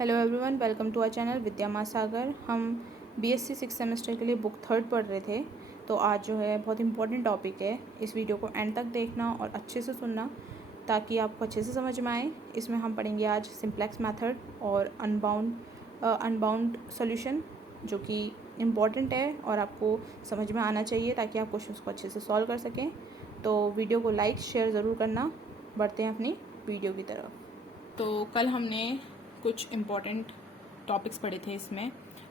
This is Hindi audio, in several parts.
Hello everyone, welcome to our channel Vidya Mahasagar. हम बीएससी 6 सेमेस्टर के लिए बुक 3 पढ़ रहे थे। तो आज जो है बहुत इंपॉर्टेंट टॉपिक है। इस वीडियो को एंड तक देखना और अच्छे से सुनना ताकि आपको अच्छे से समझ में आए। इसमें हम पढ़ेंगे आज सिंप्लेक्स मेथड और अनबाउंड सॉल्यूशन, जो कि इम्पॉर्टेंट है और आपको समझ में आना चाहिए ताकि आप क्वेश्चंस को अच्छे से सॉल्व कर सकें। तो वीडियो को लाइक शेयर ज़रूर करना। बढ़ते हैं अपनी वीडियो की तरफ। तो कल हमने कुछ इम्पॉर्टेंट टॉपिक्स पढ़े थे इसमें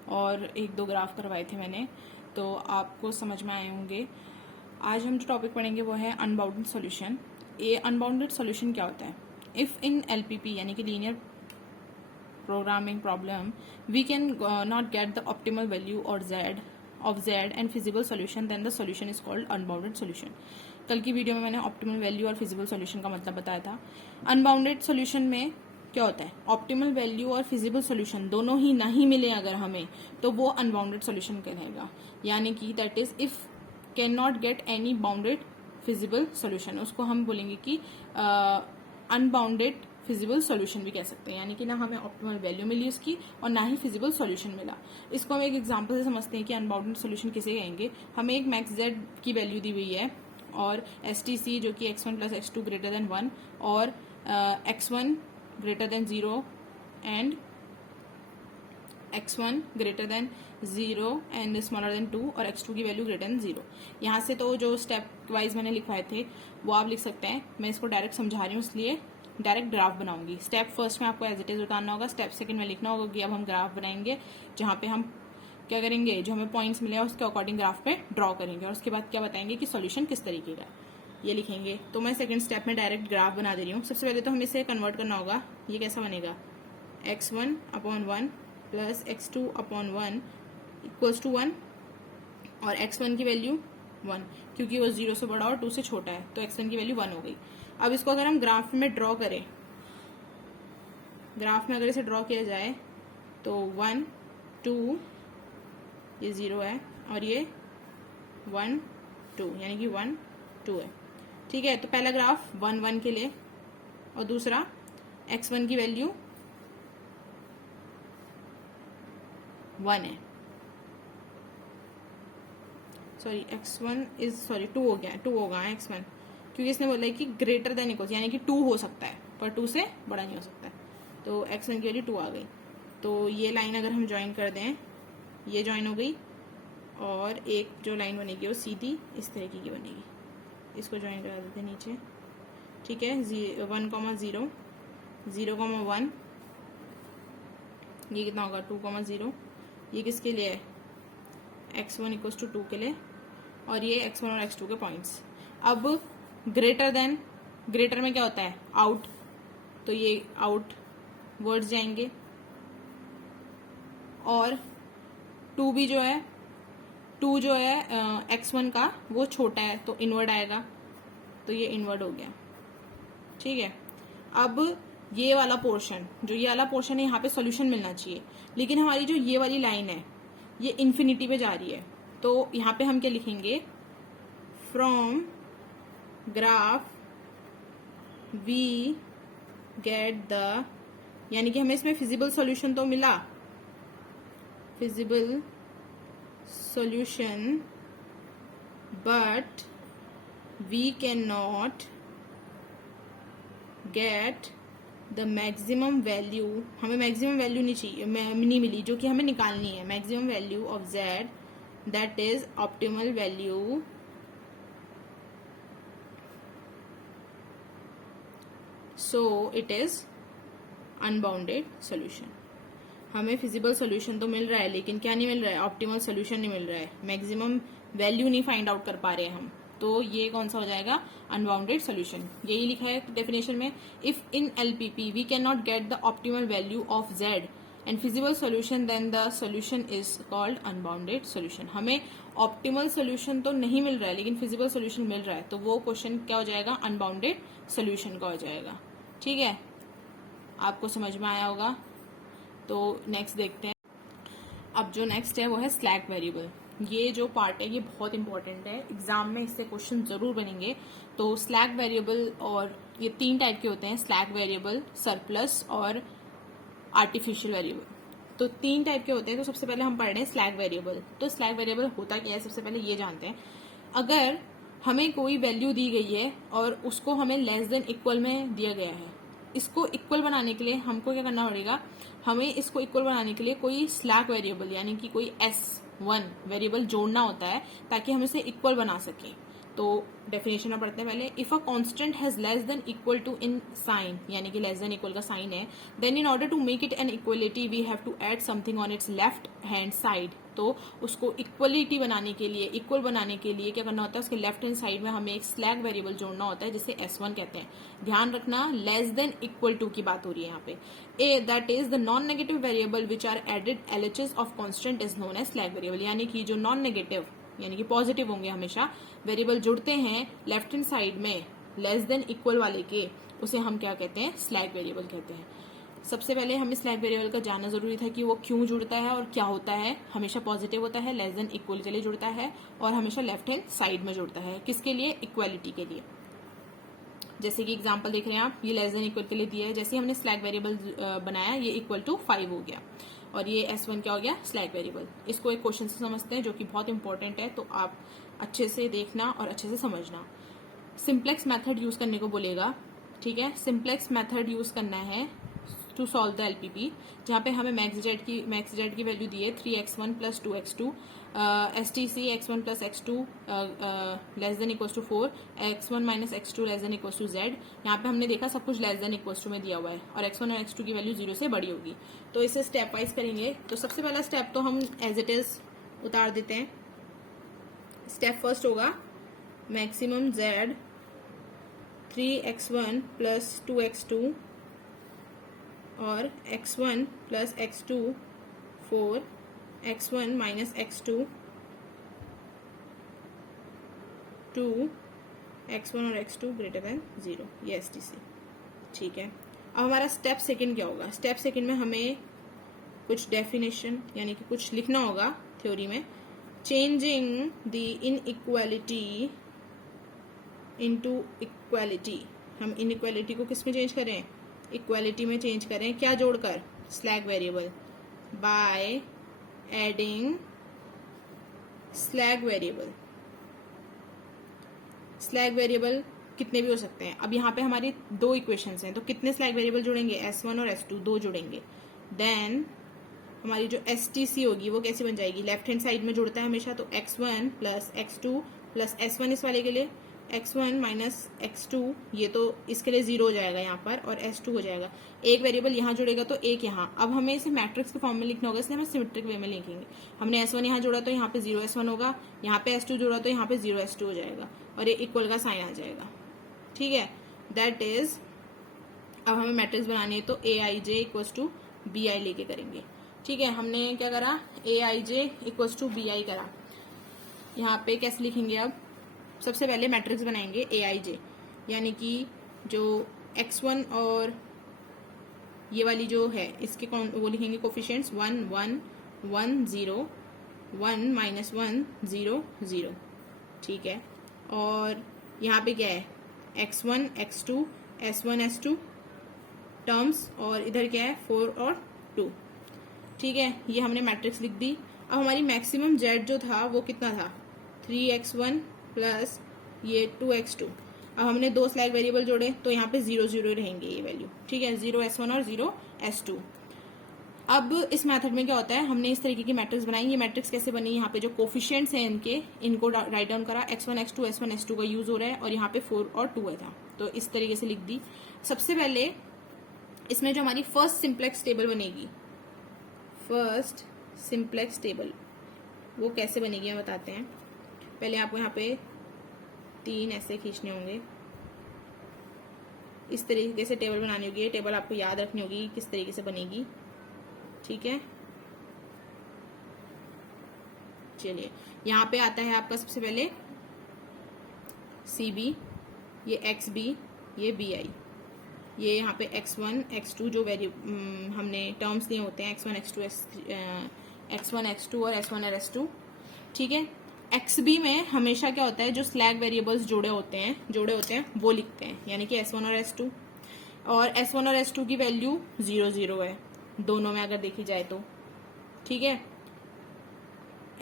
और एक दो ग्राफ करवाए थे मैंने, तो आपको समझ में आए होंगे। आज हम जो टॉपिक पढ़ेंगे वो है अनबाउंडेड सॉल्यूशन। ये अनबाउंडेड सॉल्यूशन क्या होता है? इफ़ इन एलपीपी यानी कि linear programming problem we can not get the optimal value और z and feasible solution, then the solution is called unbounded solution. कल की वीडियो में मैंने ऑप्टिमल वैल्यू और फिजिबल सॉल्यूशन का मतलब बताया था। अनबाउंडेड सॉल्यूशन में क्या होता है? ऑप्टिमल वैल्यू और फिजिबल सॉल्यूशन दोनों ही नहीं मिले अगर हमें, तो वो अनबाउंडेड सॉल्यूशन कहलाएगा। यानी कि that is if can not get any bounded feasible solution, उसको हम बोलेंगे कि अनबाउंडेड फिजिबल सॉल्यूशन भी कह सकते हैं। यानी कि ना हमें ऑप्टिमल वैल्यू मिली उसकी और ना ही फिजिबल सॉल्यूशन मिला। इसको हम एक एग्जांपल से समझते हैं कि अनबाउंडेड सॉल्यूशन किसे कहेंगे। हमें एक मैक्स जेड की वैल्यू दी हुई है और STC जो कि x1 plus x2 greater than 1 और x1 greater than 0 and x1 greater than 0 and smaller than 2 और x2 की वैल्यू ग्रेटर देन 0। यहाँ से तो जो स्टेप वाइज मैंने लिखवाए थे वो आप लिख सकते हैं। मैं इसको डायरेक्ट समझा रही हूँ इसलिए डायरेक्ट ग्राफ बनाऊंगी। स्टेप फर्स्ट में आपको एज इट इज उतारना होगा, स्टेप सेकंड में लिखना होगा कि अब हम ग्राफ बनाएंगे जहाँ पे हम क्या करेंगे, जो हमें पॉइंट्स मिले उसके अकॉर्डिंग ग्राफ पे ड्रॉ करेंगे और उसके बाद क्या बताएंगे कि सॉल्यूशन किस तरीके का ये लिखेंगे। तो मैं सेकंड स्टेप में डायरेक्ट ग्राफ बना दे रही हूँ। सबसे पहले तो हमें इसे कन्वर्ट करना होगा। ये कैसा बनेगा? x1/1 plus x2/1 equals to 1 और x1 की वैल्यू 1, क्योंकि वो 0 से बड़ा और 2 से छोटा है तो x1 की वैल्यू 1 हो गई। अब इसको अगर हम ग्राफ में ड्रॉ करें, ग्राफ में अगर इसे ड्रॉ किया जाए तो 1 2 ये 0 है और ये 1 2 यानी कि 1 2 है। ठीक है, तो पहला ग्राफ 1 1 के लिए और दूसरा x1 की वैल्यू 1 है। सॉरी x1 इज 2 हो गया, 2 होगा x1, क्योंकि इसने बोला है कि ग्रेटर देन इक्वल यानी कि 2 हो सकता है पर 2 से बड़ा नहीं हो सकता। तो x1 की वैल्यू 2 आ गई। तो ये लाइन अगर हम ज्वाइन कर दें, ये ज्वाइन हो गई और एक जो लाइन बनेगी वो सीधी इस तरीके की बनेगी। इसको ज्वाइन करा देते हैं नीचे। ठीक है, 1,0 0,1 ये कितना होगा? 2,0। ये किसके लिए है? x1 इक्वल्स टू 2 के लिए और ये x1 और x2 के पॉइंट्स। अब ग्रेटर देन, ग्रेटर में क्या होता है? आउट, तो ये आउट वर्ड्स जाएंगे और 2 भी जो है, 2 जो है x1 का वो छोटा है तो इनवर्ड आएगा, तो ये इनवर्ड हो गया। ठीक है, अब ये वाला पोर्शन, जो ये वाला पोर्शन है यहाँ पे सॉल्यूशन मिलना चाहिए, लेकिन हमारी जो ये वाली लाइन है ये इन्फिनिटी पे जा रही है। तो यहाँ पे हम क्या लिखेंगे? From graph we get the, यानी कि हमें इसमें फिजिबल सॉल्यूशन तो मिला, feasible solution, but we cannot get the maximum value। हमें मैक्सिमम वैल्यू नहीं चाहिए, नहीं मिली, जो कि हमें निकालनी है। Maximum value of z, that is optimal value so it is unbounded solution. हमें फिजिबल सॉल्यूशन तो मिल रहा है लेकिन क्या नहीं मिल रहा है? ऑप्टिमल सॉल्यूशन नहीं मिल रहा है, मैक्सिमम वैल्यू नहीं फाइंड आउट कर पा रहे हैं हम। तो ये कौन सा हो जाएगा? Unbounded solution. यही लिखा है डेफिनेशन में, if in LPP we can not get the optimal value of Z and feasible solution, then the solution is called unbounded solution. हमें ऑप्टिमल सॉल्यूशन तो नहीं मिल रहा है लेकिन फिजिबल सॉल्यूशन मिल रहा है, तो वो क्वेश्चन क्या हो जाएगा? अनबाउंडेड सॉल्यूशन का हो जाएगा। ठीक है, आपको समझ में आया होगा। तो नेक्स्ट देखते हैं। अब जो नेक्स्ट है वो है स्लैक वेरिएबल। ये जो पार्ट है ये बहुत इंपॉर्टेंट है, एग्जाम में इससे क्वेश्चन जरूर बनेंगे। तो स्लैक वेरिएबल, और ये 3 टाइप के होते हैं, स्लैक वेरिएबल, सरप्लस और आर्टिफिशियल वेरिएबल। तो 3 टाइप के होते हैं। तो सबसे पहले हम पढ़ रहे हैं स्लैग वेरिएबल। तो स्लैग वेरिएबल होता क्या है, सबसे पहले ये जानते हैं। अगर हमें कोई वैल्यू दी गई है और उसको हमें लेस देन इक्वल में दिया गया है, इसको इक्वल बनाने के लिए हमको क्या करना पड़ेगा, हमें इसको इक्वल बनाने के लिए कोई स्लैग वेरिएबल यानी कि कोई S1 वेरिएबल जोड़ना होता है ताकि हम इसे इक्वल बना सकें। तो डेफिनेशन में पढ़ते हैं पहले। If a constant has less than equal to in sign, यानी कि लेस देन इक्वल का साइन है, then in order to make it an equality we have to add something on its left hand side. तो उसको इक्वलिटी बनाने के लिए, इक्वल बनाने के लिए क्या करना होता है, उसके लेफ्ट हैंड साइड में हमें एक स्लैग वेरिएबल जोड़ना होता है जिसे S1 कहते हैं। ध्यान रखना, लेस देन इक्वल टू की बात हो रही है यहाँ पे। A that is the non negative variable which are added LHS of constant is known as slack variable. यानी कि जो नॉन नेगेटिव यानी कि पॉजिटिव होंगे हमेशा वेरिएबल जुड़ते हैं लेफ्ट हैंड साइड में लेस देन इक्वल वाले के, उसे हम क्या कहते हैं, स्लैग वेरिएबल कहते हैं। सबसे पहले हमें स्लैग वेरिएबल का जानना जरूरी था कि वो क्यों जुड़ता है और क्या होता है। हमेशा पॉजिटिव होता है, लेस देन इक्वल के लिए जुड़ता है और हमेशा लेफ्ट हैंड साइड में जुड़ता है। किसके लिए, इक्वालिटी के लिए। जैसे कि एग्जांपल देख रहे हैं आप, ये लेस देन इक्वल के लिए दिया है। जैसे हमने स्लैग वेरिएबल बनाया, ये इक्वल टू 5 हो गया और ये S1 क्या हो गया, स्लैग वेरिएबल। इसको एक क्वेश्चन से समझते हैं जो कि बहुत इंपॉर्टेंट है, तो आप अच्छे से देखना और अच्छे से समझना। सिंप्लेक्स मेथड यूज करने को बोलेगा, ठीक है। सिंप्लेक्स मेथड यूज करना है टू सॉल्व द LPP, जहाँ पे हमें मैक्स जेड की वैल्यू दी है 3x1 plus 2x2, STC x1 plus x2 less than equal to 4, x1 minus x2 less than equal to z। यहाँ पे हमने देखा सब कुछ लेस देन इक्वल टू में दिया हुआ है और x1 और x2 की वैल्यू 0 से बड़ी होगी। तो इसे स्टेप वाइज करेंगे। तो सबसे पहला स्टेप तो हम एज इट इज उतार देते हैं। स्टेप फर्स्ट होगा maximum z 3x1 plus 2x2 और x1 plus x2 4, x1 minus x2 2, x1 और x2 ग्रेटर देन 0, ये STC, ठीक है। अब हमारा स्टेप सेकंड क्या होगा, स्टेप सेकंड में हमें कुछ डेफिनेशन यानी कि कुछ लिखना होगा थ्योरी में। Changing the inequality into equality, हम इनइक्वालिटी को किस में चेंज करें, इक्वालिटी में चेंज करें। क्या जोड़कर, slag variable, by adding slag variable. Slag variable कितने भी हो सकते हैं। अब यहाँ पे हमारी 2 इक्वेशंस हैं, तो कितने स्लैग वेरिएबल जुड़ेंगे, S1 और S2 2 जुड़ेंगे। देन हमारी जो STC होगी वो कैसे बन जाएगी, लेफ्ट हैंड साइड में जुड़ता है हमेशा, तो x1 plus x2 plus S1 इस वाले के लिए x1 माइनस x2, ये तो इसके लिए 0 हो जाएगा यहाँ पर, और S2 हो जाएगा। एक वेरिएबल यहाँ जुड़ेगा तो एक यहाँ। अब हमें इसे मैट्रिक्स के फॉर्म में लिखना होगा, इसलिए हम सिमेट्रिक वे में लिखेंगे। हमने S1 यहाँ जोड़ा तो यहाँ पे 0S1 होगा, यहाँ पे S2 जोड़ा तो यहाँ पे 0S2 हो जाएगा और ये इक्वल का साइन आ जाएगा, ठीक है। दैट इज, अब हमें मैट्रिक्स बनानी है तो AIJ इक्वल्स टू BI लेके करेंगे, ठीक है। हमने क्या करा, AIJ इक्वल्स टू BI करा। यहाँ पे कैसे लिखेंगे, अब सबसे पहले मैट्रिक्स बनाएंगे AIJ, यानी कि जो x1 और ये वाली जो है इसके वो लिखेंगे कोफिशिएंट्स 1 1 1 0 1 माइनस 1 0 0, ठीक है। और यहाँ पे क्या है, x1 x2 S1 S2 terms, और इधर क्या है 4 और 2, ठीक है। ये हमने मैट्रिक्स लिख दी। अब हमारी मैक्सिमम z जो था वो कितना था, 3x1 प्लस ये 2x2। अब हमने 2 स्लैग वेरिएबल जोड़े तो यहाँ पे 0 0 रहेंगे ये वैल्यू, ठीक है, 0S1 और 0S2। अब इस मेथड में क्या होता है, हमने इस तरीके की मैट्रिक्स बनाई। ये मैट्रिक्स कैसे बनी, यहाँ पे जो कोफिशिएंट्स हैं इनको राइट डाउन करा, x1 x2 S1 S2 का यूज हो रहा है और यहाँ पे 4 और 2 था, तो इस तरीके से लिख दी। सबसे पहले इसमें जो हमारी फर्स्ट सिंप्लेक्स टेबल बनेगी, फर्स्ट सिंप्लेक्स टेबल वो कैसे बनेगी हम बताते हैं। पहले आपको यहाँ पे 3 ऐसे खींचने होंगे, इस तरीके से टेबल बनानी होगी। ये टेबल आपको याद रखनी होगी किस तरीके से बनेगी, ठीक है। चलिए, यहाँ पे आता है आपका सबसे पहले CB, ये XB, ये BI, ये यहाँ पे x1 x2 जो हमने टर्म्स लिए होते हैं x1 x2 और S1 और S2, ठीक है। XB में हमेशा क्या होता है, जो स्लैग वेरिएबल्स जोड़े होते हैं वो लिखते हैं, यानी कि S1 और S2, और S1 और S2 की वैल्यू 0 0 है, दोनों में अगर देखी जाए तो, ठीक है।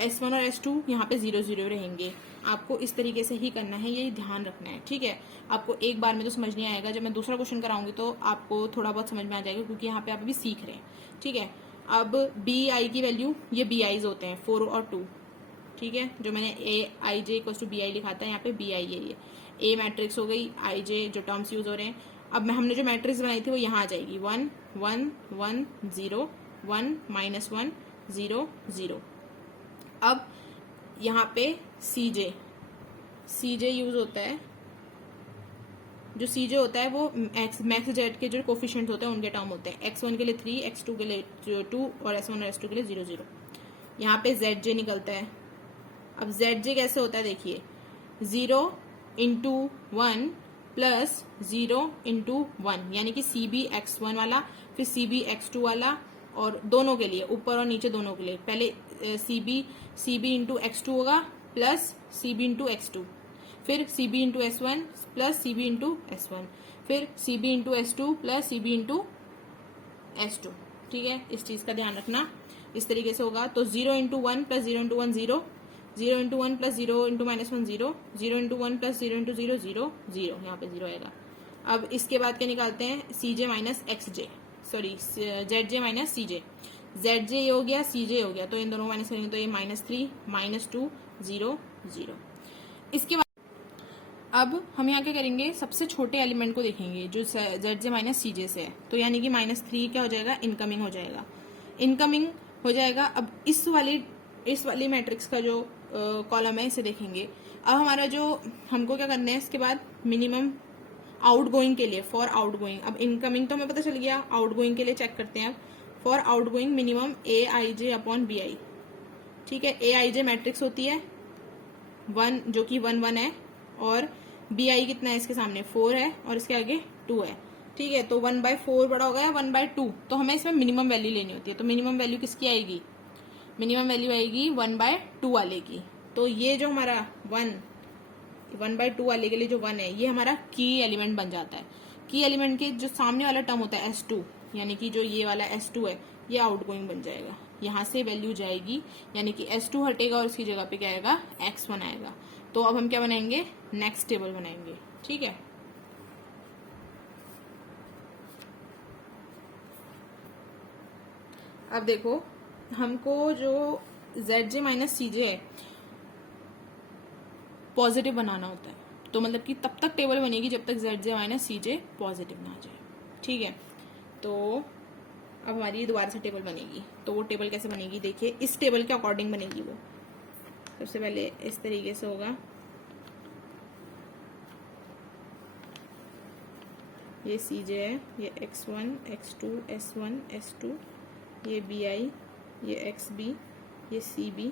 S1 और S2 यहाँ पे 0 0 रहेंगे। आपको इस तरीके से ही करना है, ये ध्यान रखना है, ठीक है। आपको एक बार में तो समझ नहीं आएगा, जब मैं दूसरा क्वेश्चन कराऊंगी तो आपको थोड़ा बहुत समझ में आ जाएगा, क्योंकि यहाँ पे आप अभी सीख रहे हैं, ठीक है। अब BI की वैल्यू, ये BIs होते हैं 4 और 2, ठीक है। जो मैंने AIJ इक्वल्स टू BI लिखा था, यहाँ पे BI है ये। A मैट्रिक्स हो गई, IJ जो टर्म्स यूज हो रहे हैं। अब हमने जो मैट्रिक्स बनाई थी वो यहाँ आ जाएगी 1 1 1 0 1 -1 0 0। अब यहाँ पे CJ यूज होता है। जो CJ होता है वो मैक्स जेड के जो कोफिशिएंट होते हैं उनके टर्म होते हैं। x1 के लिए 3, x2 के लिए 2 और s1 और s2 के लिए 0 0। यहाँ पे ZJ निकलता है। अब ZJ कैसे होता है देखिए, 0 इंटू 1 प्लस 0 इंटू 1, यानी कि CB x1 वाला, फिर CB x2 वाला, और दोनों के लिए, ऊपर और नीचे दोनों के लिए। पहले CB इंटू x2 होगा प्लस CB इंटू x2, फिर CB into S1 plus CB into S1, फिर CB into S2 plus CB into S2, ठीक है। इस चीज का ध्यान रखना, इस तरीके से होगा। तो 0 into 1 plus 0 into 1 0, 0 into 1 plus 0 into -1 0, 0 into 1 plus 0 into 0 0 0, यहाँ पे 0 आएगा। अब इसके बाद क्या निकालते हैं, CJ minus XJ, sorry ZJ minus CJ। ZJ ये हो गया, CJ हो गया, तो इन दोनों माइनस करेंगे तो ये -3 -2 0 0। इसके बाद अब हम यहाँ क्या करेंगे, सबसे छोटे एलिमेंट को देखेंगे जो ZJ माइनस CJ से है, तो यानी कि -3 क्या हो जाएगा, इनकमिंग हो जाएगा, इनकमिंग हो जाएगा। अब इस वाली मैट्रिक्स का जो कॉलम है इसे देखेंगे। अब हमारा जो हमको क्या करना है, इसके बाद मिनिमम आउटगोइंग के लिए, फॉर आउटगोइंग। अब इनकमिंग तो हमें पता चल गया, आउटगोइंग के लिए चेक करते हैं। अब for outgoing minimum AIJ upon BI, ठीक है। AIJ मैट्रिक्स होती है 1, जो कि 1 1 है, और BI कितना है इसके सामने 4 है, और इसके आगे 2 है, ठीक है। तो 1/4 बड़ा हो गया 1/2, तो हमें इसमें मिनिमम वैल्यू लेनी होती है। तो मिनिमम वैल्यू किसकी आएगी, मिनिमम वैल्यू आएगी 1/2 वाले की। तो ये जो हमारा 1/2 वाले के लिए जो 1 है, ये हमारा की एलिमेंट बन जाता है। की एलिमेंट के जो सामने वाला टर्म होता है S2, यानी कि जो ये वाला S2 है, ये आउटगोइंग बन जाएगा। यहाँ से वैल्यू जाएगी, यानी कि S2 हटेगा और इसकी जगह पे क्या आएगा, x1 आएगा। तो अब हम क्या बनाएंगे, नेक्स्ट टेबल बनाएंगे, ठीक है। अब देखो, हमको जो ZJ माइनस CJ है पॉजिटिव बनाना होता है, तो मतलब कि तब तक टेबल बनेगी जब तक ZJ माइनस CJ पॉजिटिव ना आ जाए, ठीक है। तो अब हमारी दोबारा से टेबल बनेगी, तो वो टेबल कैसे बनेगी देखिए, इस टेबल के अकॉर्डिंग बनेगी वो। सबसे पहले इस तरीके से होगा, ये CJ है, ये x1 x2 S1 S2, ये BI, ये XB, ये CB,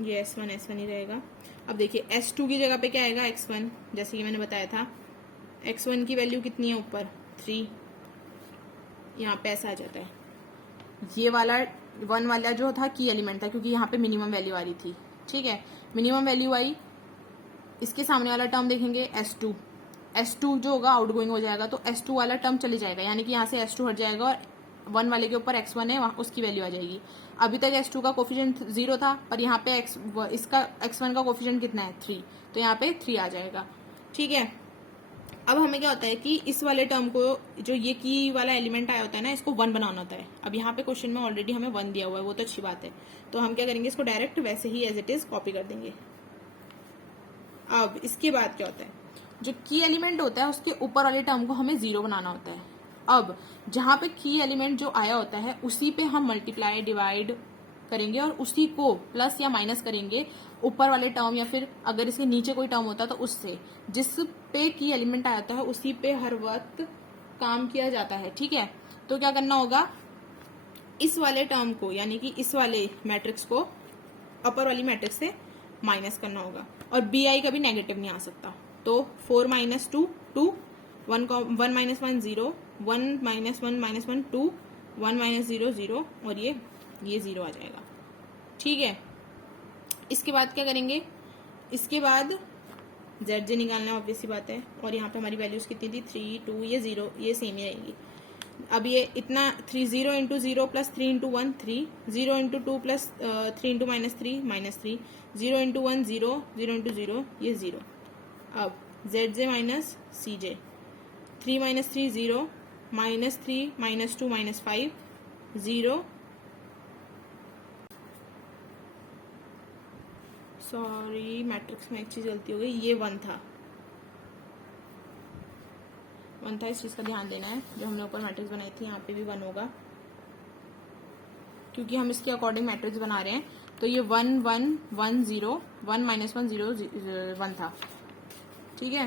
ये S1 ही रहेगा। अब देखिए S2 की जगह पे क्या आएगा, x1, जैसे कि मैंने बताया था। x1 की वैल्यू कितनी है ऊपर, 3, यहाँ पे ऐसा आ जाता है। ये वाला 1 वाला जो था की एलिमेंट था, क्योंकि यहाँ पे मिनिमम वैल्यू आ रही थी, ठीक है। मिनिमम वैल्यू आई, इसके सामने वाला टर्म देखेंगे S2 जो होगा आउटगोइंग हो जाएगा, तो S2 वाला टर्म चली जाएगा, यानी कि यहाँ से S2 हट जाएगा और 1 वाले के ऊपर x1 है, उसकी वैल्यू आ जाएगी। अभी तक S2 का कोफिशिएंट 0 था, पर यहाँ पे इसका x1 का कोफिशिएंट कितना है, 3, तो यहाँ पे 3 आ जाएगा, ठीक है। अब हमें क्या होता है कि इस वाले टर्म को, जो ये की वाला एलिमेंट आया होता है ना, इसको 1 बनाना होता है। अब यहाँ पे क्वेश्चन में ऑलरेडी हमें 1 दिया हुआ है, वो तो अच्छी बात है। तो हम क्या करेंगे, इसको डायरेक्ट वैसे ही एज इट इज कॉपी कर देंगे। अब इसके बाद क्या होता है, जो की एलिमेंट होता है उसके ऊपर वाले टर्म को हमें 0 बनाना होता है। अब जहां पे की एलिमेंट जो आया होता है उसी पे हम मल्टीप्लाई डिवाइड करेंगे और उसी को प्लस या माइनस करेंगे ऊपर वाले टर्म, या फिर अगर इसके नीचे कोई टर्म होता है तो उससे, जिस पे की एलिमेंट आया होता है उसी पे हर वक्त काम किया जाता है, ठीक है। तो क्या करना होगा, इस वाले टर्म को, यानी कि इस वाले मैट्रिक्स को अपर वाली मैट्रिक्स से माइनस करना होगा, और BI कभी नेगेटिव नहीं आ सकता। तो 4 - 2 2, 1 -1 0, 1 -1 -1 2, 1 -0 0, और ये 0 आ जाएगा, ठीक है। इसके बाद क्या करेंगे, इसके बाद जेड जे निकालना है, ऑब्वियस सी बात है। और यहाँ पे हमारी वैल्यूज कितनी थी, 3 2, ये 0, ये सेम ही रहेंगी। अब ये इतना 3 0 into 0 plus 3 into 1 3, 0 into 2 plus 3 into -3 -3, 0 into 1 0, 0 into 0 ये 0। अब जेड जे माइनस सी जे, 3 -3 0, -3 -2 -5 0, सॉरी मैट्रिक्स में एक चीज गलती हो गई, ये 1 था, इस चीज का ध्यान देना है। जो हमने ऊपर मैट्रिक्स बनाई थी यहाँ पे भी 1 होगा, क्योंकि हम इसके अकॉर्डिंग मैट्रिक्स बना रहे हैं। तो ये 1 1 1 0 1 -1 0 1 था, ठीक है।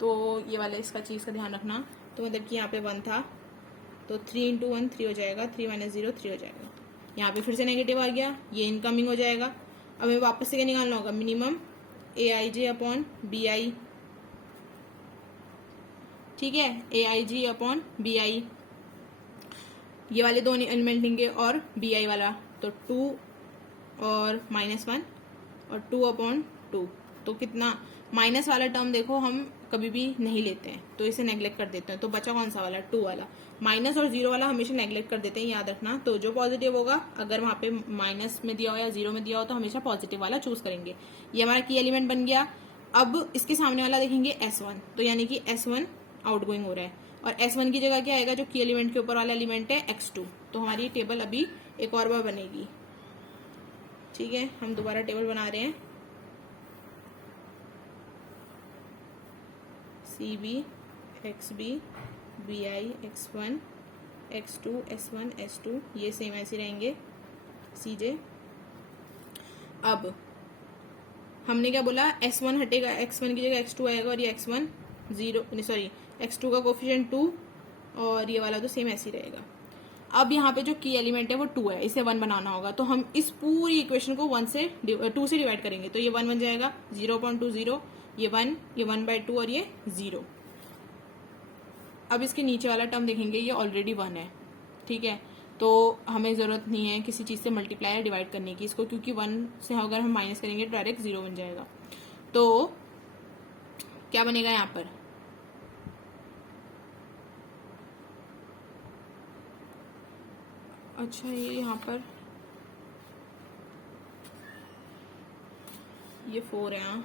तो ये वाले इसका चीज का ध्यान रखना। तो मतलब कि यहाँ पे 1 था, तो 3 इंटू 1 3 हो जाएगा, 3 -0 3 हो जाएगा। यहाँ पे फिर से नेगेटिव आ गया, ये इनकमिंग हो जाएगा। अब हमें वापस से क्या निकालना होगा, मिनिमम AIJ अपॉन BI, ठीक है, AIJ अपॉन BI, ये वाले दो एलिमेंट लेंगे और BI वाला, तो 2 और -1 और 2 अपॉन 2, तो कितना, माइनस वाला टर्म देखो हम कभी भी नहीं लेते हैं, तो इसे नेग्लेक्ट कर देते हैं। तो बचा कौन सा वाला, 2 वाला। माइनस और 0 वाला हमेशा नेग्लेक्ट कर देते हैं, याद रखना। तो जो पॉजिटिव होगा, अगर वहां पे माइनस में दिया हो या 0 में दिया हो, तो हमेशा पॉजिटिव वाला चूज करेंगे। ये हमारा की एलिमेंट बन गया। अब इसके सामने वाला देखेंगे S1, तो यानी कि S1 आउटगोइंग हो रहा है, और S1 की जगह क्या आएगा, जो की एलिमेंट के ऊपर वाला एलिमेंट है X2। तो हमारी टेबल अभी एक और बार बनेगी, ठीक है। हम दोबारा टेबल बना रहे हैं, CB XB BI X1 X2 S1 S2, ये सेम ऐसे रहेंगे CJ। अब हमने क्या बोला, S1 हटेगा, X1 की जगह X2 आएगा, और ये X1 0 सॉरी X2 का कोफिशिएंट 2, और ये वाला तो सेम ऐसे ही रहेगा। अब यहाँ पे जो की एलिमेंट है वो 2 है, इसे 1 बनाना होगा। तो हम इस पूरी इक्वेशन को 2 से डिवाइड करेंगे, तो ये 1 बन जाएगा, 0.2 0, ये 1, ये 1/2 और ये 0। अब इसके नीचे वाला टर्म देखेंगे, ये ऑलरेडी 1 है, ठीक है। तो हमें जरूरत नहीं है किसी चीज से मल्टीप्लाई या डिवाइड करने की इसको, क्योंकि 1 से अगर हम माइनस करेंगे तो डायरेक्ट 0 बन जाएगा। तो क्या बनेगा यहाँ पर, अच्छा ये यहाँ पर ये 4 है, हाँ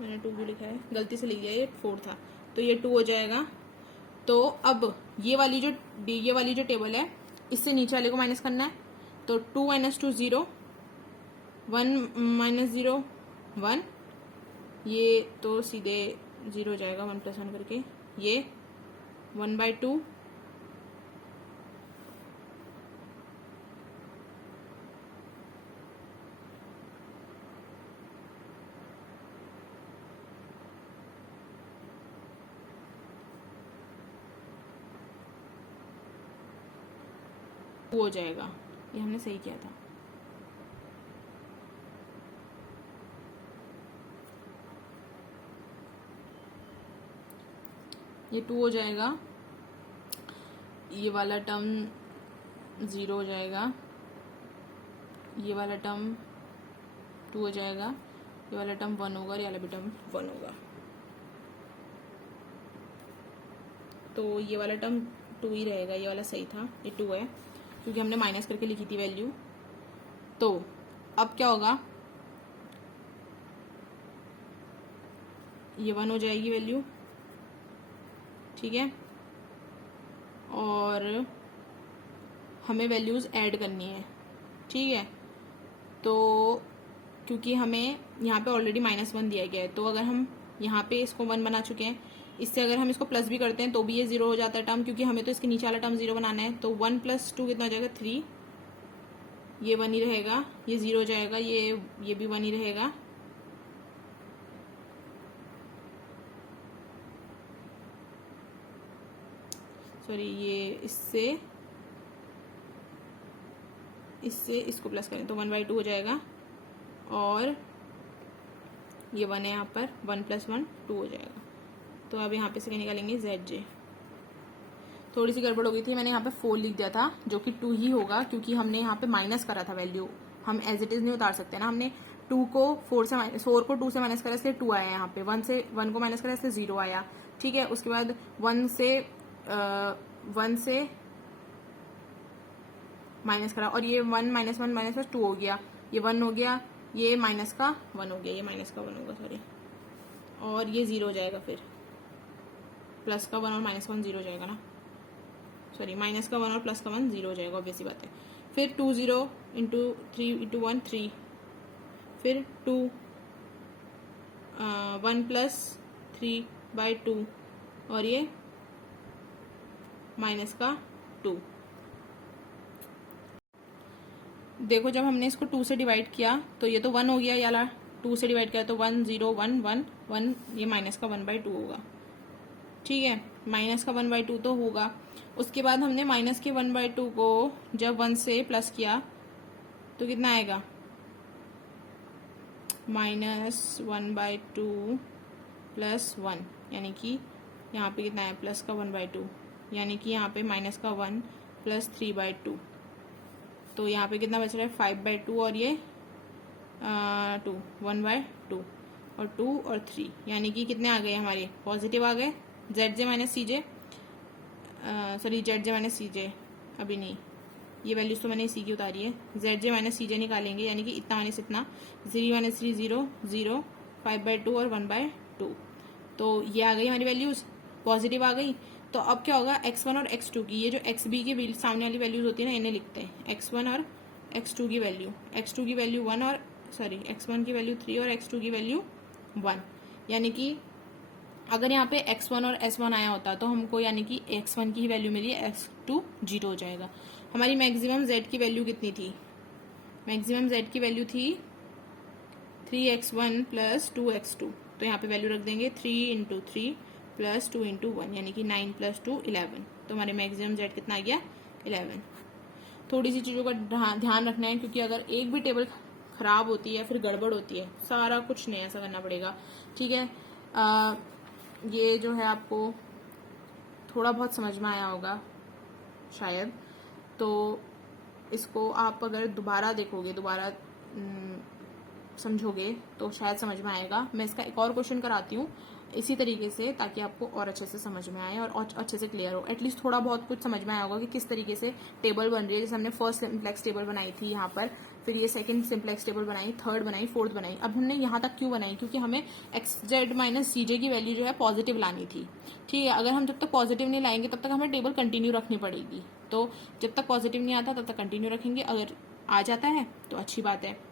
मैंने 2 भी लिखा है, गलती से लिख दिया, ये 4 था, तो ये 2 हो जाएगा। तो अब ये वाली जो टेबल है, इससे नीचे वाले को माइनस करना है। तो 2 - 2 0, 1 - 0 1, ये तो सीधे 0 हो जाएगा 1 + 1 करके, ये 1/2, हो जाएगा। ये हमने सही किया था। ये 2 हो जाएगा, ये वाला टर्म 0 हो जाएगा, ये वाला टर्म 2 हो जाएगा, ये वाला टर्म 1 होगा, और ये वाला भी टर्म 1 होगा। तो ये वाला टर्म 2 ही रहेगा, ये वाला सही था, ये 2 है क्योंकि हमने माइनस करके लिखी थी वैल्यू। तो अब क्या होगा, ये 1 हो जाएगी वैल्यू, ठीक है। और हमें वैल्यूज ऐड करनी है, ठीक है। तो क्योंकि हमें यहाँ पे ऑलरेडी -1 दिया गया है, तो अगर हम यहाँ पे इसको 1 बना चुके हैं, इससे अगर हम इसको प्लस भी करते हैं तो भी ये 0 हो जाता है टर्म, क्योंकि हमें तो इसके नीचे वाला टर्म 0 बनाना है। तो 1 + 2 कितना हो जाएगा, 3, ये 1 ही रहेगा, ये 0 हो जाएगा, ये भी 1 ही रहेगा, सॉरी ये इससे इसको प्लस करें तो 1/2 हो जाएगा, और ये 1 है यहाँ पर, 1 + 1 2 हो जाएगा। तो अब यहाँ पे से क्या निकालेंगे, ZJ। थोड़ी सी गड़बड़ हो गई थी, मैंने यहाँ पे 4 लिख दिया था, जो कि 2 ही होगा, क्योंकि हमने यहाँ पे माइनस करा था वैल्यू, हम एज इट इज नहीं उतार सकते ना, हमने 2 को 4 से माइनस 4 को 2 से माइनस करा इसलिए 2 आया यहाँ पे, 1 को माइनस करा इसलिए 0 आया। ठीक है, उसके बाद 1 से माइनस करा और ये 1 माइनस 1 माइनस 2 हो गया, ये 1 हो गया, ये माइनस का 1 हो गया, ये माइनस का 1 होगा सॉरी, और ये 0 हो जाएगा, फिर प्लस का 1 और माइनस 1 0 हो जाएगा ना, सॉरी माइनस का 1 और प्लस का 1 0 हो जाएगा, ऑब्वियस बात है। फिर 2 0 इंटू 3 इंटू 1 3, फिर 2 1 प्लस 3/2 और ये माइनस का 2। देखो जब हमने इसको 2 से डिवाइड किया तो ये तो 1 हो गया, याला 2 से डिवाइड किया तो 1 0 1 1 1, ये माइनस का 1/2 होगा। ठीक है, माइनस का 1/2 तो होगा। उसके बाद हमने माइनस के 1/2 को जब 1 से प्लस किया तो कितना आएगा, -1/2 प्लस 1, यानी कि यहाँ पे कितना है प्लस का 1/2, यानी कि यहाँ पे माइनस का 1 प्लस 3/2, तो यहाँ पे कितना बच रहा है 5/2 और ये 2 1/2 और 2 और 3, यानी कि कितने आ गए हमारे पॉजिटिव आ गए। ZJ minus CJ, sorry ZJ minus CJ अभी नहीं, ये वैल्यूज तो मैंने इसी की उतारी है। ZJ माइनस CJ निकालेंगे, यानी कि इतना माइनस इतना, 0 माइनस 3 0 0 5/2 और 1/2, तो ये आ गई हमारी वैल्यूज, पॉजिटिव आ गई। तो अब क्या होगा, x1 और x2 की, ये जो xb के सामने वाली वैल्यूज होती है ना, इन्हें लिखते हैं, x1 और x2 की वैल्यू, x2 की वैल्यू 1 और सॉरी x1 की वैल्यू 3 और x2 की वैल्यू 1, यानी कि अगर यहाँ पे x1 और s1 आया होता तो हमको यानी कि x1 की ही वैल्यू मिली, x2 0 हो जाएगा। हमारी मैक्सिमम z की वैल्यू कितनी थी, मैक्सिमम z की वैल्यू थी 3x1 प्लस 2x2, तो यहाँ पे वैल्यू रख देंगे 3 इंटू 3 प्लस 2 इंटू 1, यानी कि 9 प्लस 2 11, तो हमारे मैक्सिमम z कितना आ गया 11। थोड़ी सी चीज़ों का ध्यान रखना है, क्योंकि अगर एक भी टेबल खराब होती है या फिर गड़बड़ होती है, सारा कुछ नया सा करना पड़ेगा। ठीक है, ये जो है आपको थोड़ा बहुत समझ में आया होगा शायद, तो इसको आप अगर दोबारा देखोगे, दोबारा समझोगे तो शायद समझ में आएगा। मैं इसका एक और क्वेश्चन कराती हूँ इसी तरीके से, ताकि आपको और अच्छे से समझ में आए और अच्छे से क्लियर हो, एटलीस्ट थोड़ा बहुत कुछ समझ में आया होगा कि किस तरीके से टेबल बन रही है। जैसे हमने फर्स्ट सिंप्लेक्स टेबल बनाई थी यहाँ पर, फिर ये सेकंड सिंप्लेक्स टेबल बनाई, थर्ड बनाई, फोर्थ बनाई। अब हमने यहाँ तक क्यों बनाई, क्योंकि हमें XZ माइनस CJ की वैल्यू जो है पॉजिटिव लानी थी। ठीक है, अगर हम जब तक पॉजिटिव नहीं लाएंगे तब तक हमें टेबल कंटिन्यू रखनी पड़ेगी, तो जब तक पॉजिटिव नहीं आता तब तक कंटिन्यू रखेंगे, अगर आ जाता है तो अच्छी बात है।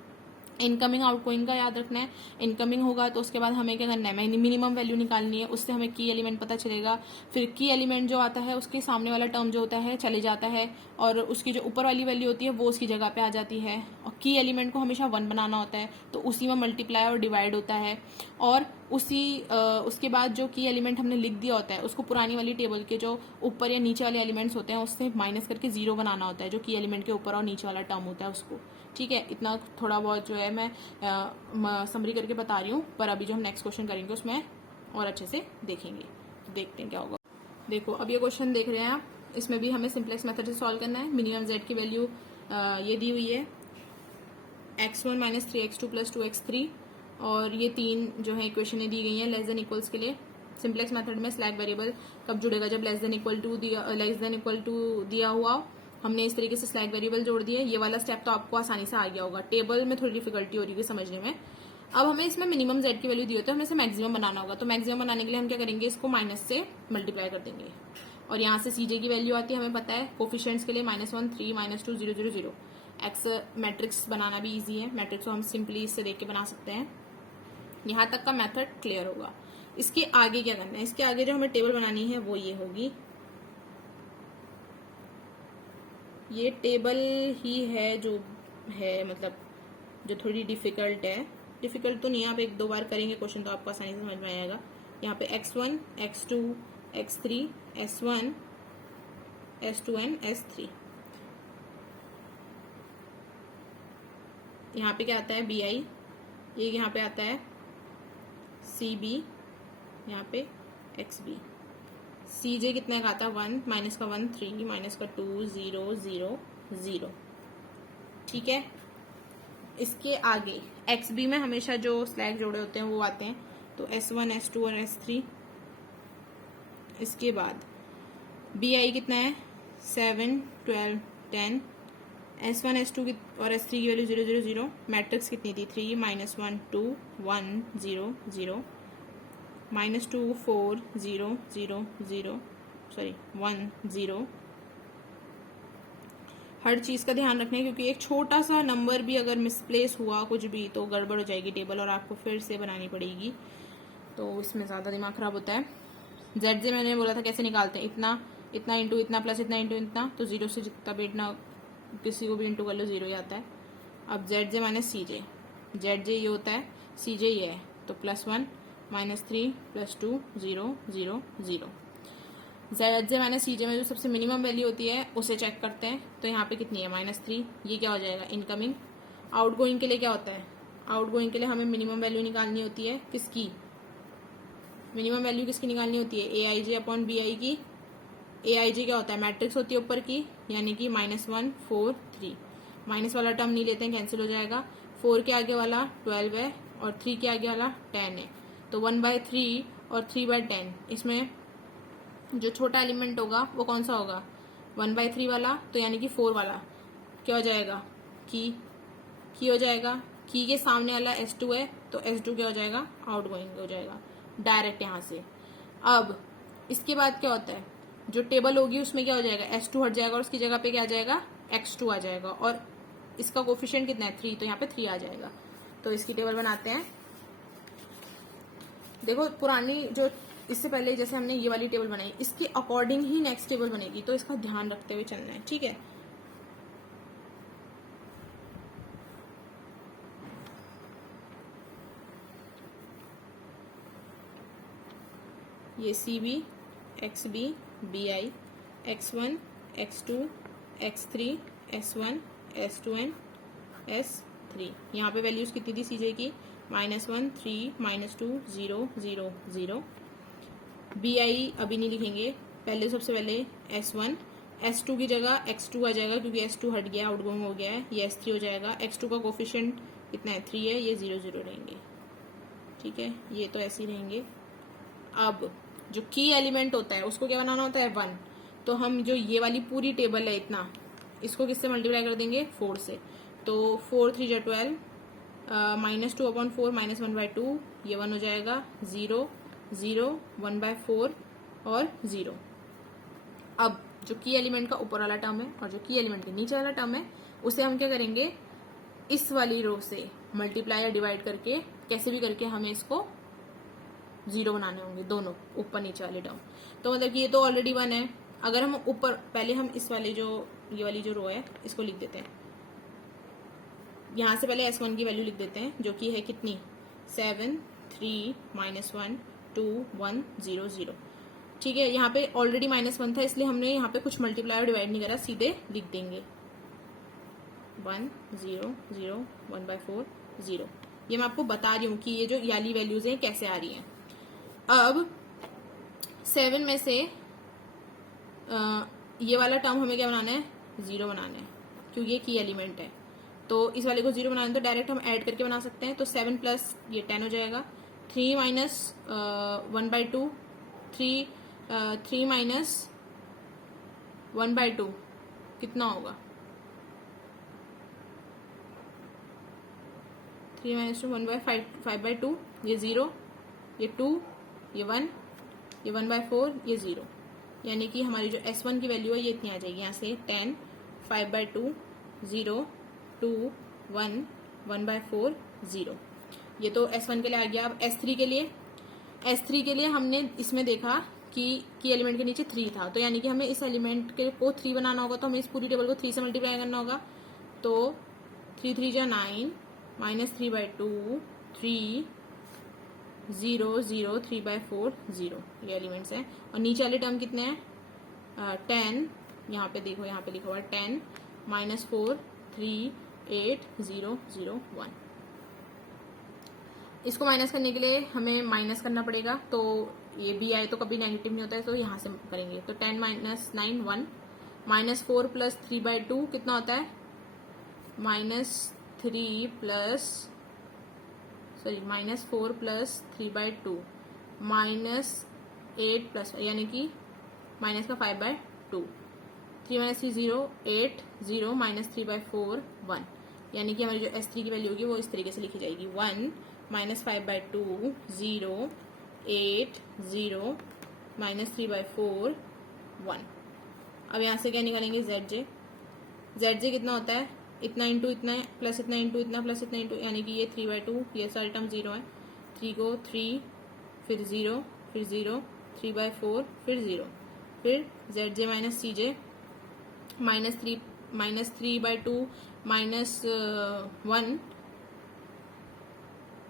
इनकमिंग आउटगोइंग का याद रखना है, इनकमिंग होगा तो उसके बाद हमें क्या करना है, मिनिमम वैल्यू निकालनी है, उससे हमें की एलिमेंट पता चलेगा। फिर की एलिमेंट जो आता है उसके सामने वाला टर्म जो होता है चले जाता है, और उसकी जो ऊपर वाली वैल्यू होती है वो उसकी जगह पे आ जाती है। और की एलिमेंट को हमेशा 1 बनाना होता है, तो उसी में मल्टीप्लाई और डिवाइड होता है, और उसके बाद जो की एलिमेंट हमने लिख दिया होता है उसको पुरानी वाली टेबल के जो ऊपर या नीचे वाले एलिमेंट्स होते हैं उससे माइनस करके 0 बनाना होता है, जो की एलिमेंट के ऊपर और नीचे वाला टर्म होता है उसको। ठीक है, इतना थोड़ा बहुत जो है मैं समरी करके बता रही हूँ, पर अभी जो हम नेक्स्ट क्वेश्चन करेंगे उसमें और अच्छे से देखेंगे, देखते हैं क्या होगा। देखो अब ये क्वेश्चन देख रहे हैं आप, इसमें भी हमें सिंप्लेक्स मेथड से सॉल्व करना है। मिनिमम z की वैल्यू ये दी हुई है, x1 minus 3x2 plus 2x3, और ये 3 जो है इक्वेशनें दी गई हैं लेस देन इक्वल्स के लिए। सिंप्लेक्स मेथड में स्लैक वेरिएबल कब जुड़ेगा, जब लेस देन इक्वल टू दिया हुआ, हमने इस तरीके से स्लैक वेरिएबल जोड़ दिए। ये वाला स्टेप तो आपको आसानी से आ गया होगा, टेबल में थोड़ी डिफिकल्टी हो रही है समझने में। अब हमें इसमें मिनिमम z की वैल्यू दी होती है, हमें इसे मैक्सिमम बनाना होगा, तो मैक्सिमम बनाने के लिए हम क्या करेंगे, इसको माइनस से मल्टीप्लाई कर देंगे, और यहाँ से CJ की वैल्यू आती है, हमें पता है कोफिशिएंट्स के लिए -1 3 -2 0 0 0। एक्स मैट्रिक्स बनाना भी ईजी है, मैट्रिक्स को हम सिंपली इससे देख के बना सकते हैं। यहाँ तक का मेथड क्लियर होगा। इसके आगे क्या करना है, इसके आगे जो हमें टेबल बनानी है वो ये होगी, ये टेबल ही है जो है, मतलब जो थोड़ी डिफिकल्ट है, डिफिकल्ट तो नहीं है, आप 1-2 बार करेंगे क्वेश्चन तो आपको आसानी से समझ में आएगा। यहाँ पे x1 x2 x3 s1 s2 and s3, यहाँ पे क्या आता है bi, ये यहाँ पे आता है cb, यहाँ पे xb। CJ कितने का आता है 1, माइनस का 1 3, माइनस का 2 0 0 0। ठीक है, इसके आगे एक्स बी में हमेशा जो स्लैग जोड़े होते हैं वो आते हैं, तो S1 S2 और S3। इसके बाद बी आई कितना है 7 12 10, S1 S2 और S3 की वैल्यू 0 0 0। मैट्रिक्स कितनी थी 3 -1 2 1 0 0 -2 4 0 0 0 सॉरी 1 0। हर चीज़ का ध्यान रखना है क्योंकि एक छोटा सा नंबर भी अगर मिसप्लेस हुआ कुछ भी तो गड़बड़ हो जाएगी टेबल और आपको फिर से बनानी पड़ेगी, तो इसमें ज़्यादा दिमाग खराब होता है। जेड जे मैंने बोला था कैसे निकालते हैं, इतना इतना इंटू इतना प्लस इतना इंटू इतना, तो जीरो से जितना भी इतना किसी को भी इंटू कर लो जीरो ही आता है। अब जेड जे माइनस सी जे, जेड जे ये होता है सी जे ये है, तो +1 -3 +2 0 0 0। जेड जे माइनस सी जे में जो सबसे मिनिमम वैल्यू होती है उसे चेक करते हैं, तो यहाँ पे कितनी है -3, ये क्या हो जाएगा इनकमिंग। आउटगोइंग के लिए क्या होता है, आउटगोइंग के लिए हमें मिनिमम वैल्यू निकालनी होती है किसकी, मिनिमम वैल्यू किसकी निकालनी होती है AIJ अपॉन BI की। AIJ क्या होता है मैट्रिक्स होती है ऊपर की, यानी कि -1 4 3, माइनस वाला टर्म नहीं लेते हैं कैंसिल हो जाएगा। 4 के आगे वाला 12 है और 3 के आगे वाला 10 है, तो 1/3 और 3/10, इसमें जो छोटा एलिमेंट होगा वो कौन सा होगा 1/3 वाला, तो यानी कि 4 वाला क्या हो जाएगा की हो जाएगा। की के सामने वाला S2 है, तो S2 क्या हो जाएगा आउटगोइंग हो जाएगा डायरेक्ट यहाँ से। अब इसके बाद क्या होता है जो टेबल होगी उसमें क्या हो जाएगा S2 हट जाएगा और उसकी जगह पे क्या आ जाएगा X2 आ जाएगा, और इसका कोफिशिएंट कितना है 3, तो यहाँ पे 3 आ जाएगा। तो इसकी टेबल बनाते हैं। देखो पुरानी जो इससे पहले जैसे हमने ये वाली टेबल बनाई इसके अकॉर्डिंग ही नेक्स्ट टेबल बनेगी, तो इसका ध्यान रखते हुए चलना है, ठीक है। ये CB XB BI X1 X2 X3 S1 S2 and S3। यहाँ पे वैल्यूज कितनी थी CJ की -1 3 -2 0 0 0। BI अभी नहीं लिखेंगे, पहले सबसे पहले S1 S2 की जगह X2 आ जाएगा क्योंकि S2 हट गया आउटगोइंग हो गया है, ये S3 हो जाएगा। X2 का कोफिशिएंट कितना है 3 है, ये 0 0 रहेंगे, ठीक है, ये तो ऐसे ही रहेंगे। अब जो की एलिमेंट होता है उसको क्या बनाना होता है 1, तो हम जो ये वाली पूरी टेबल है इतना इसको किससे मल्टीप्लाई कर देंगे 4 से, तो 4 3 जा 12 -2 अपॉन 4 -1/2, ये 1 हो जाएगा 0 0 1/4 और 0। अब जो की एलिमेंट का ऊपर वाला टर्म है और जो की एलिमेंट के नीचे वाला टर्म है उसे हम क्या करेंगे इस वाली रो से मल्टीप्लाई या डिवाइड करके कैसे भी करके हमें इसको 0 बनाने होंगे दोनों ऊपर नीचे वाले टर्म। तो मतलब कि ये तो ऑलरेडी 1 है, अगर हम ऊपर पहले हम इस वाले जो ये वाली जो रो है इसको लिख देते हैं, यहाँ से पहले S1 की वैल्यू लिख देते हैं जो कि है कितनी 7 3 -1 2 1 0 0, ठीक है। यहाँ पे ऑलरेडी -1 था इसलिए हमने यहाँ पे कुछ मल्टीप्लाई और डिवाइड नहीं करा, सीधे लिख देंगे 1 0 0 1/4 0। ये मैं आपको बता रही हूँ कि ये जो याली वैल्यूज हैं कैसे आ रही हैं। अब 7 में से ये वाला टर्म हमें क्या बनाना है 0 बनाना है क्योंकि ये की एलिमेंट है, तो इस वाले को 0 बनाना है तो डायरेक्ट हम ऐड करके बना सकते हैं, तो 7 प्लस ये 10 हो जाएगा। 3 -1/2 3 -1/2 कितना होगा 3 - 2 1/5/2, ये 0 ये 2 ये 1 ये 1/4 ये 0, यानी कि हमारी जो S1 की वैल्यू है ये इतनी आ जाएगी यहाँ से 10 5/2 0 2 1 1/4 0। ये तो S1 के लिए आ गया। अब S3 के लिए हमने इसमें देखा कि एलिमेंट के नीचे 3 था, तो यानी कि हमें इस एलिमेंट के को 3 बनाना होगा, तो हमें इस पूरी टेबल को 3 से मल्टीप्लाई करना होगा, तो 3 3 जा 9 -3/2 3 0 0 3/4 0, ये एलिमेंट्स हैं। और नीचे वाले टर्म कितने हैं 10, यहाँ पे देखो यहाँ पे लिखा हुआ है 10 -4 3 8 0 0 1। इसको माइनस करने के लिए हमें माइनस करना पड़ेगा, तो ये भी आए तो कभी नेगेटिव नहीं होता है, तो यहाँ से करेंगे, तो 10 - 9 1 -4 + 3/2 कितना होता है -3 4 प्लस 3/2 -8 प्लस यानी कि माइनस का 5/2। 3 - 3 0 8 0 -3/4 1 यानी कि हमारी जो S3 की वैल्यू होगी वो इस तरीके से लिखी जाएगी 1 -5/2 0 8 0 -3/4 1। अब यहाँ से क्या निकालेंगे ZJ कितना होता है, इतना इंटू इतना प्लस इतना इंटू इतना प्लस इतना इंटू, यानी कि ये 3/2, ये सारे टर्म 0 है। 3 को 3 फिर 0 फिर 0 3/4 फिर 0 फिर ZJ माइनस CJ -3 -3/2 -1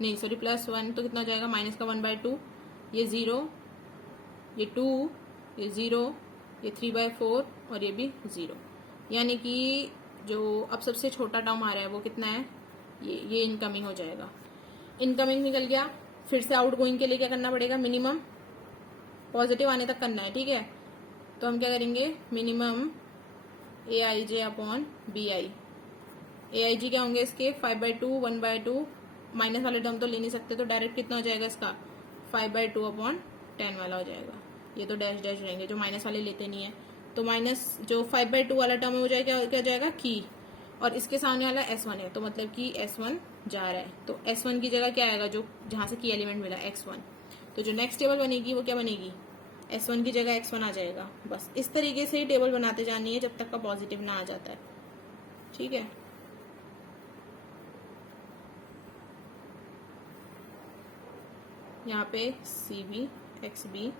नहीं सॉरी +1 तो कितना हो जाएगा माइनस का 1/2, ये 0 ये 2 ये 0 ये 3/4 और ये भी 0, यानी कि जो अब सबसे छोटा टर्म आ रहा है वो कितना है, ये इनकमिंग हो जाएगा। इनकमिंग निकल गया, फिर से आउटगोइंग के लिए क्या करना पड़ेगा, मिनिमम पॉजिटिव आने तक करना है, ठीक है। तो हम क्या करेंगे, minimum AIJ upon BI। AIJ क्या होंगे इसके 5/2 1/2, माइनस वाले टर्म तो ले नहीं सकते तो डायरेक्ट कितना हो जाएगा इसका 5/2 अपॉन 10 वाला हो जाएगा। ये तो डैश डैश रहेंगे जो माइनस वाले लेते नहीं है, तो माइनस जो 5/2 वाला टर्म है वो जाएगा क्या जाएगा की, और इसके सामने वाला S1 है तो मतलब कि S1 जा रहा है, तो S1 की जगह क्या आएगा, जो जहां से की एलिमेंट मिला X1, तो जो नेक्स्ट टेबल बनेगी वो क्या बनेगी, S1 की जगह X1 आ जाएगा। बस इस तरीके से ही टेबल बनाते जानी है जब तक का पॉजिटिव ना आ जाता है, ठीक है। यहाँ पे CB XB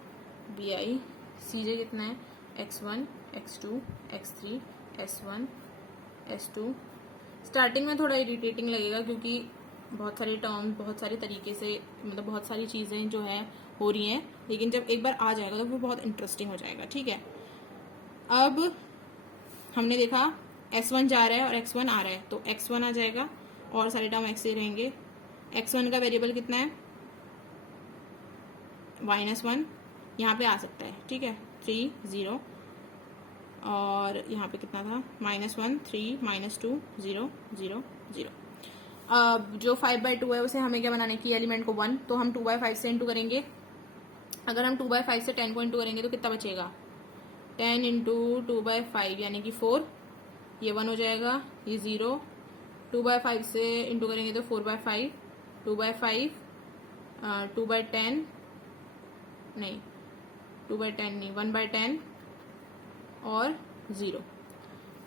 BI CJ कितना है X1 X2 X3 S1 S2। Starting में थोड़ा इरिटेटिंग लगेगा क्योंकि बहुत सारे टर्म बहुत सारे तरीके से मतलब बहुत सारी चीज़ें जो है हो रही हैं, लेकिन जब एक बार आ जाएगा तो वो बहुत इंटरेस्टिंग हो जाएगा, ठीक है। अब हमने देखा S1 जा रहा है और X1 आ रहा है, तो X1 आ जाएगा और सारे टर्म X से रहेंगे। X1 का वेरिएबल कितना है -1, यहाँ पे आ सकता है, ठीक है 3 0, और यहाँ पे कितना था -1 3 -2 0 0 0। अब जो 5/2 है उसे हमें क्या बनाने की एलिमेंट को 1, तो हम 2/5 से इंटू करेंगे। अगर हम 2/5 से 10 को इंटू करेंगे तो कितना बचेगा, 10 इंटू 2/5 यानी कि 4, ये 1 हो जाएगा, ये 0। 2/5 से इंटू करेंगे तो 4/5 2/5 2/10 नहीं 2/10 नहीं 1/10 और 0।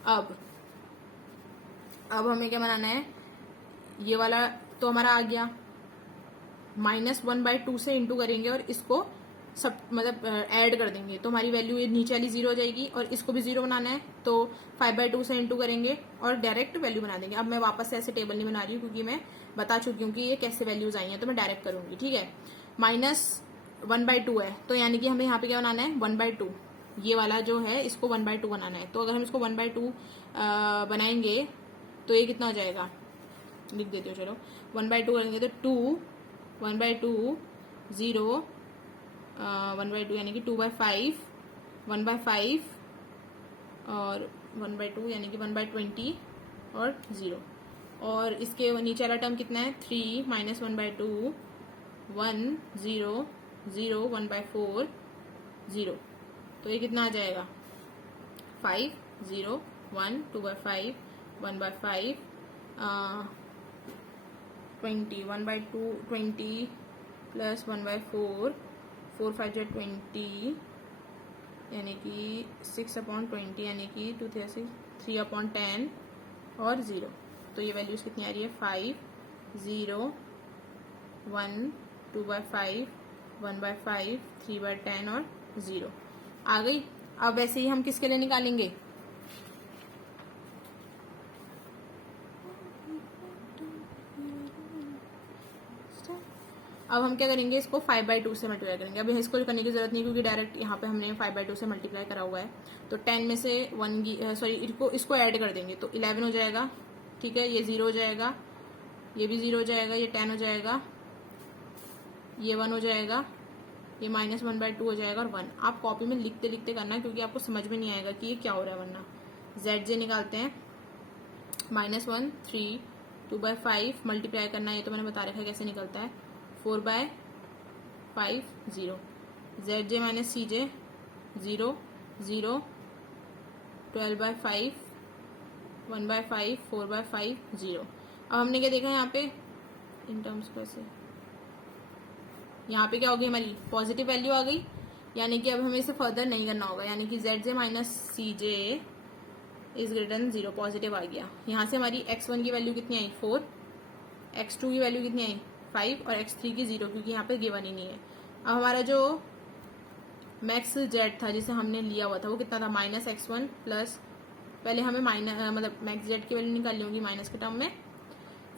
अब हमें क्या बनाना है, ये वाला तो हमारा आ गया, -1/2 से इंटू करेंगे और इसको सब मतलब ऐड कर देंगे तो हमारी वैल्यू ये नीचे वाली 0 हो जाएगी, और इसको भी 0 बनाना है तो 5/2 से इंटू करेंगे और डायरेक्ट वैल्यू बना देंगे। अब मैं वापस से ऐसे टेबल नहीं बना रही हूँ क्योंकि मैं बता चुकी हूँ कि ये कैसे वैल्यूज आई हैं, तो मैं डायरेक्ट करूंगी, ठीक है। -1/2 है तो यानी कि हमें यहाँ पे क्या बनाना है 1/2, ये वाला जो है इसको 1/2 बनाना है, तो अगर हम इसको 1/2 बनाएंगे तो ये कितना हो जाएगा, लिख देती हूँ चलो, 1/2 करेंगे तो 2 1/2 0 1/2 यानी कि 2/5 1/5 और 1/2 यानी कि 1/20 और 0, और इसके नीचे वाला टर्म कितना है 3 -1/2 1 0 0 1/4 0, तो ये कितना आ जाएगा 5 0 1 2/5 1/5 20 1/2 20 प्लस 1/4 4 5 जो 20 यानी कि 6/20 यानी कि 2 3 3/10 और 0, तो ये वैल्यूज कितनी आ रही है 5 0 1 2/5 1/5 3/10 और 0 आ गई। अब वैसे ही हम किसके लिए निकालेंगे, अब हम क्या करेंगे, इसको 5/2 से मल्टीप्लाई करेंगे। अब इसको करने की जरूरत नहीं क्योंकि डायरेक्ट यहाँ पे हमने 5/2 से मल्टीप्लाई करा हुआ है, तो 10 में से 1 सॉरी इसको ऐड कर देंगे तो 11 हो जाएगा, ठीक है। ये 0 हो जाएगा, ये भी 0 हो जाएगा, ये 10 हो जाएगा, ये 1 हो जाएगा, ये -1/2 हो जाएगा और 1। आप कॉपी में लिखते लिखते करना क्योंकि आपको समझ में नहीं आएगा कि ये क्या हो रहा है, वरना ZJ निकालते हैं -1 3 2/5 मल्टीप्लाई करना, ये तो मैंने बता रखा है कैसे निकलता है, 4/5 0, ZJ माइनस CJ 0 0, 12/5 1/5 4/5 0। अब हमने क्या देखा यहाँ पे इन टर्म्स को ऐसे, यहाँ पे क्या हो गई हमारी पॉजिटिव वैल्यू आ गई, यानी कि अब हमें इसे फर्दर नहीं करना होगा, यानी कि ZJ minus CJ is greater than 0 positive आ गया। यहाँ से हमारी x1 की वैल्यू कितनी आई 4, x2 की वैल्यू कितनी आई 5 और x3 की 0, क्योंकि यहाँ पे गिवन ही नहीं है। अब हमारा जो मैक्स जेड था जिसे हमने लिया हुआ था वो कितना था -x1 प्लस, पहले हमें मतलब मैक्स जेड की वैल्यू निकालनी होगी माइनस के टर्म में,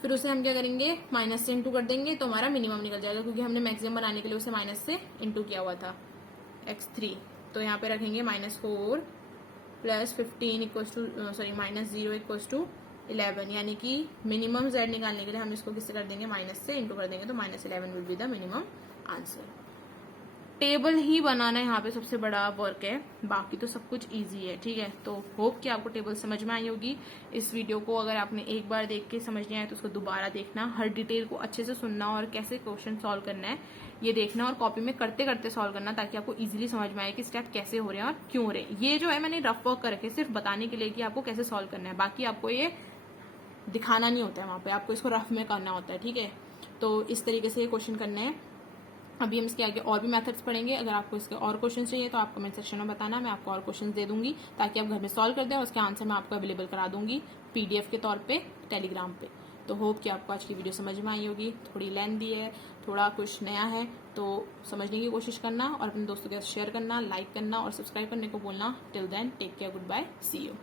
फिर उसे हम क्या करेंगे माइनस से इंटू कर देंगे तो हमारा मिनिमम निकल जाएगा, क्योंकि हमने मैक्सिमम बनाने के लिए उसे माइनस से इंटू किया हुआ था x3। तो यहाँ पे रखेंगे -4 plus 15 equals to -0 equals to 11, यानी कि मिनिमम z निकालने के लिए हम इसको किससे कर देंगे माइनस से इंटू कर देंगे, तो -11 will be the minimum answer. Table ही बनाना यहाँ पे सबसे बड़ा वर्क है, बाकी तो सब कुछ इजी है, ठीक है। तो होप कि आपको टेबल समझ में आई होगी। इस वीडियो को अगर आपने एक बार देख के समझ नहीं आया तो उसको दोबारा देखना, हर डिटेल को अच्छे से सुनना और कैसे क्वेश्चन सॉल्व करना है ये देखना, और कॉपी में करते करते सॉल्व करना, ताकि आपको इजीली समझ में आए कि स्टेप कैसे हो रहे हैं और क्यों हो रहे हैं। ये जो है मैंने रफ वर्क कर रखे सिर्फ बताने के लिए कि आपको कैसे सॉल्व करना है, बाकी आपको ये दिखाना नहीं होता है वहाँ पे, आपको इसको रफ में करना होता है, ठीक है। तो इस तरीके से ये क्वेश्चन करने हैं। अभी हम इसके आगे और भी मेथड्स पढ़ेंगे। अगर आपको इसके और क्वेश्चन चाहिए तो आप कमेंट सेक्शन में बताना, मैं आपको और क्वेश्चन दे दूंगी ताकि आप घर में सॉल्व कर दें, और उसके आंसर मैं आपको अवेलेबल करा दूंगी PDF के तौर पे टेलीग्राम पे। तो होप कि आपको आज की वीडियो समझ में आई होगी। थोड़ी लेंथी है, थोड़ा कुछ नया है, तो समझने की कोशिश करना और अपने दोस्तों के साथ शेयर करना, लाइक करना और सब्सक्राइब करने को बोलना। Till then take care, good bye, see you.